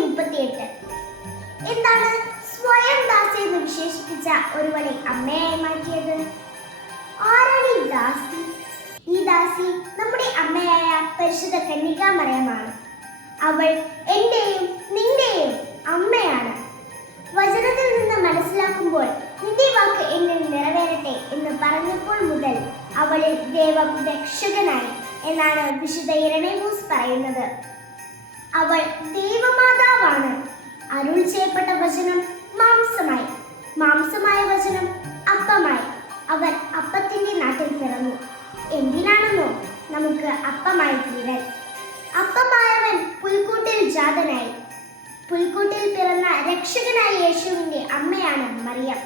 മുപ്പത്തിയെട്ട്. എന്താണ് സ്വയം ദാസി എന്ന് വിശേഷിപ്പിച്ച ഒരുവളെ അമ്മയായി മാറ്റിയത്? ആരാണ് ഈ ദാസി? ഈ ദാസി നമ്മുടെ അമ്മയായ പരിശുദ്ധ കന്യകാമറയമാണ് അവൾ എന്റെയും നിന്റെയും അമ്മയാണ്. വചനത്തിൽ നിന്ന് മനസ്സിലാക്കുമ്പോൾ നിന്റെ വാക്ക് എന്നിൽ നിറവേറട്ടെ എന്ന് പറഞ്ഞപ്പോൾ മുതൽ അവളിൽ ദേവം രക്ഷകനായി എന്നാണ് വിശുദ്ധ ഇരണേമൂസ് പറയുന്നത്. അരുൾ ചെയ്യപ്പെട്ട വചനം മാംസമായി. മാംസമായ വചനം അപ്പമായി. അവൻ അപ്പത്തിന്റെ നാട്ടിൽ പിറന്നു. എന്തിനാണെന്നോ നമുക്ക് അപ്പമായി തീരാൻ. അപ്പമായവൻ പുൽക്കൂട്ടിൽ ജാതനായി. പുൽക്കൂട്ടിൽ പിറന്ന രക്ഷകനായ യേശുവിന്റെ അമ്മയാണ് മറിയം.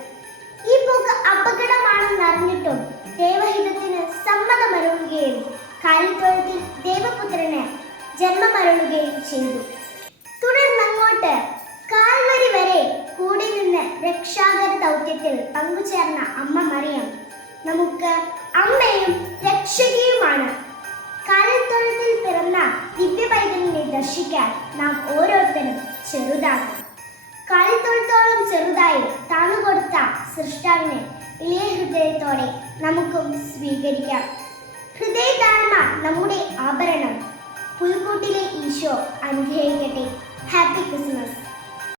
ഈ പോക്ക് അപകടമാണെന്ന് അറിഞ്ഞിട്ടും ദേവഹിതത്തിന് സമ്മതമരുളുകയും കാലിത്തൊഴുത്തിൽ ദേവപുത്രന് ജന്മമരുളുകയും ചെയ്തു. തുടർന്ന് അങ്ങോട്ട് കാൽവരി വരെ കൂടി നിന്ന് രക്ഷാകര ദൗത്യത്തിൽ പങ്കുചേർന്ന അമ്മ മറിയം. നമുക്ക് അമ്മയും രക്ഷകയുമാണ്. കാലത്തൊഴുത്തിൽ പിറന്ന ദിവ്യവൈദ്യനെ ദർശിക്കാൻ നാം ഓരോരുത്തരും ചെറുതാകും കാലത്തൊഴുത്തോളം ചെറുതായി താണുകൊടുത്ത സൃഷ്ടാവിനെ ഇളയ ഹൃദയത്തോടെ നമുക്കും സ്വീകരിക്കാം. ഹൃദയതാഴ്മ നമ്മുടെ ആഭരണം. പുൽക്കൂട്ടിലെ ഈശോ അനുഗ്രഹിക്കട്ടെ. Happy Christmas